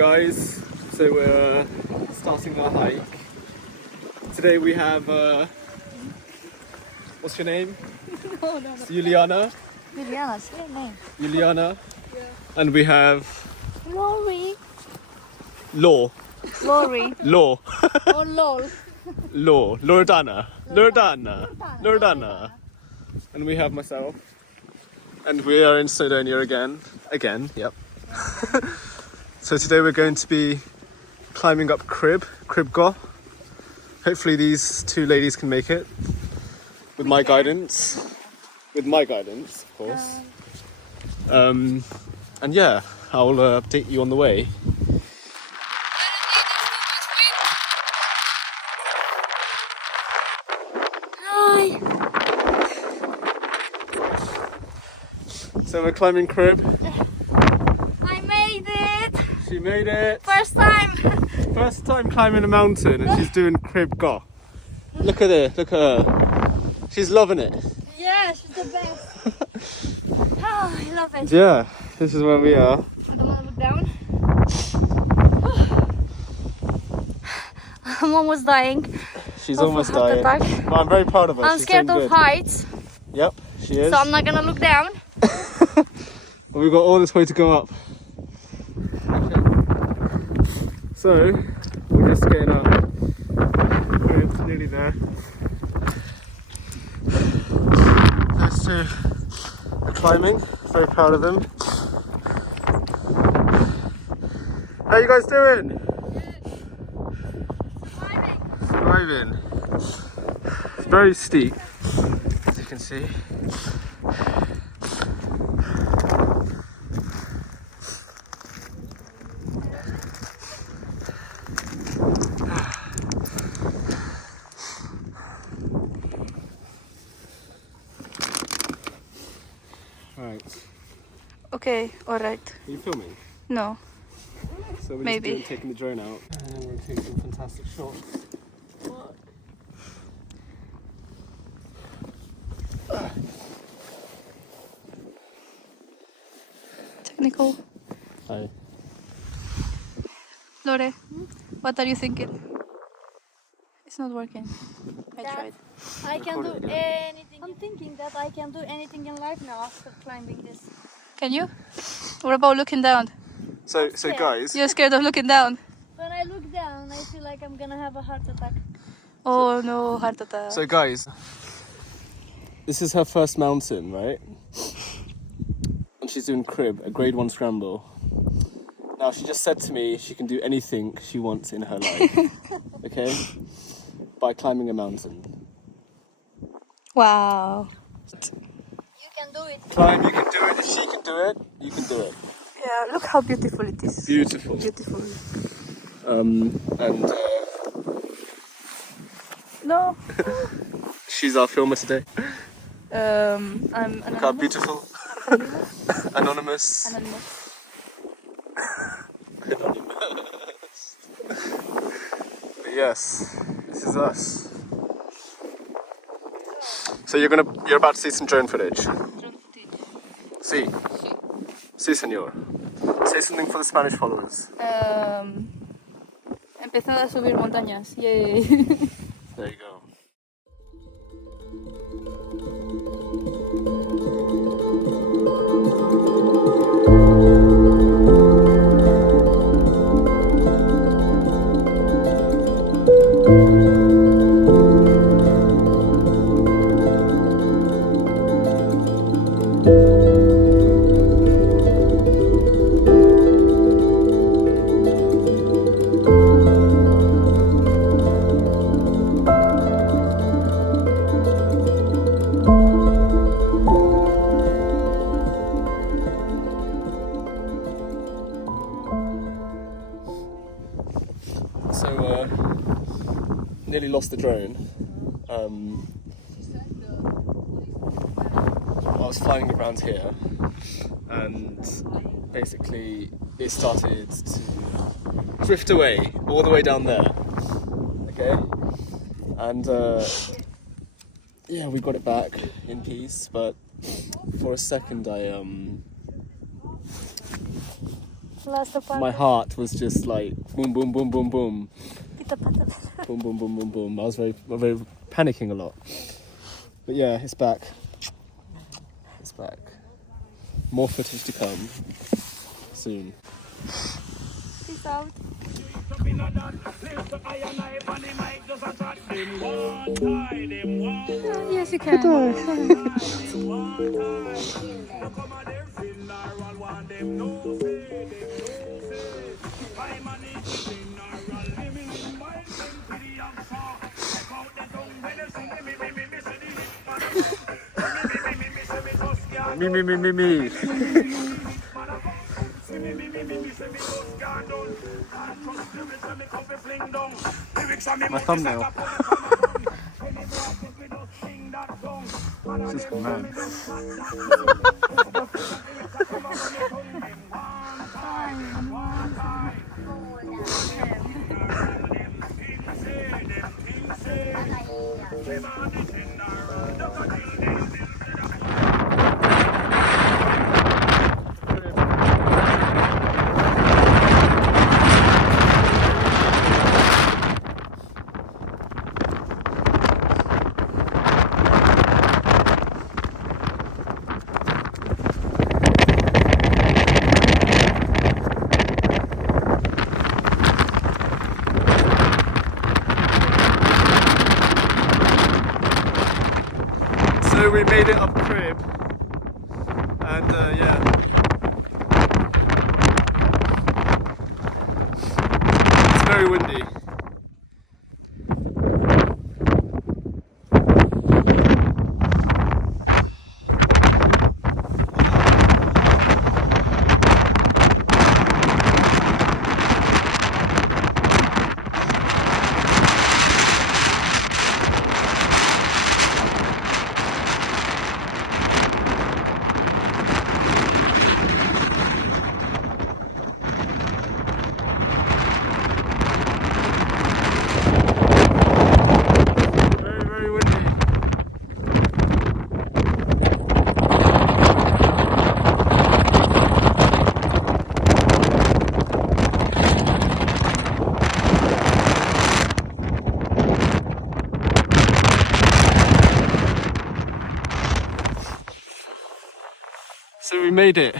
guys, so we're starting our hike. Today we have, what's your name? No. It's Juliana. Juliana, say your name. Juliana. Yeah. And we have Lori. Law. Lori. Law. Oh, lol. Law. Loredana. And we have myself. And we are in Snowdonia again. Yep. So today we're going to be climbing up Crib Goch. Hopefully these two ladies can make it. With my guidance, of course. And yeah, I'll update you on the way. Hi. So we're climbing Crib. I made it. She made it. First time. First time climbing a mountain, and she's doing Crib Goch. Look at her. Look at her. She's loving it. Yeah, she's the best. Oh, I love it. Yeah, this is where we are. I don't want to look down. I'm almost dying. She's Of a almost heart dying. attack. Well, I'm very proud of her. I'm She's scared doing of good. heights, Yep, she is. so I'm not gonna look down. But we've got all this way to go up. So, we're just getting up. We're nearly there. Those two are climbing. Very proud of them. How you guys doing? Surviving. It's very steep, as you can see. Right. Okay, alright. Are you filming? No. So we're Maybe. just taking the drone out and then we'll take some fantastic shots. Technical. Hi. Lore, what are you thinking? It's not working. I That tried. I can do Record it anything. I'm thinking that I can do anything in life now after climbing this. Can you? What about looking down? So Okay. guys, You're scared of looking down? When I look down, I feel like I'm gonna have a heart attack. Oh no, heart attack. so guys, this is her first mountain, right? And she's doing Crib, a grade 1 scramble. Now she just said to me she can do anything she wants in her life, okay? By climbing a mountain. Wow. You can do it. Climb, you can do it. If she can do it, you can do it. Yeah, look how beautiful it is. Beautiful. Beautiful. And No. she's our filmer today. I'm Look how anonymous. beautiful. Anonymous. Anonymous. But yes, this is us. So you're about to see some drone footage. See. Sí, señor. Say something for the Spanish followers. Empezando a subir montañas. Yay. There you go. So, nearly lost the drone. I was flying around here, and basically it started to drift away all the way down there. Okay, and yeah, we got it back in peace, but for a second I Last of my heart was just like boom, boom, boom, boom, boom, Kita patah. boom, boom, boom, boom, boom. I was very panicking a lot. But yeah, it's back. It's back. More footage to come soon. Peace out. Yes, you can. Me. My thumbnail. Just mad. So we made it up crib, and yeah, it's very windy. Very windy. So we made it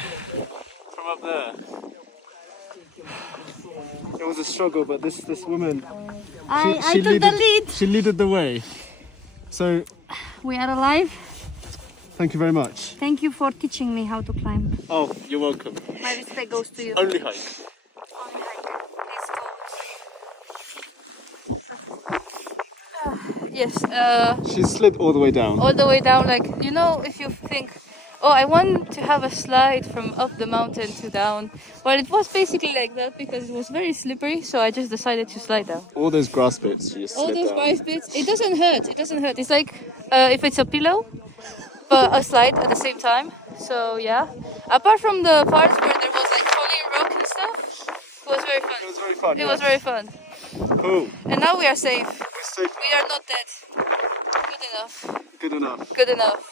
from up there. It was a struggle, but this woman, I took leaded, the lead. She leaded the way. So We are alive. thank you very much. Thank you for teaching me how to climb. Oh, you're welcome. My respect goes to you. Only hike. Yes. She slid all the way down. All the way down, like, you know, if you think, oh, I want to have a slide from up the mountain to down. Well, it was basically like that because it was very slippery, so I just decided to slide down. All those grass bits, she just All slid those down. rice bits, it doesn't hurt. It doesn't hurt. It's like if it's a pillow, but a slide at the same time. So yeah. Apart from the parts where there was like falling rock and stuff, it was very fun. It was very fun. It was very fun. Cool. And now we are safe. We're safe. We are not dead. Good enough. Good enough. Good enough.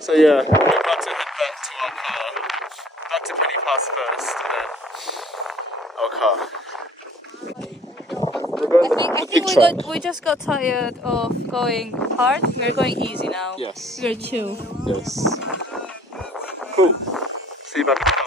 So yeah, we're about to head back to our car. Back to Penny Pass first, and then our car. I think we just got tired of going hard. We're going easy now. Yes. We're chill. Yes. Cool. See you back in the car.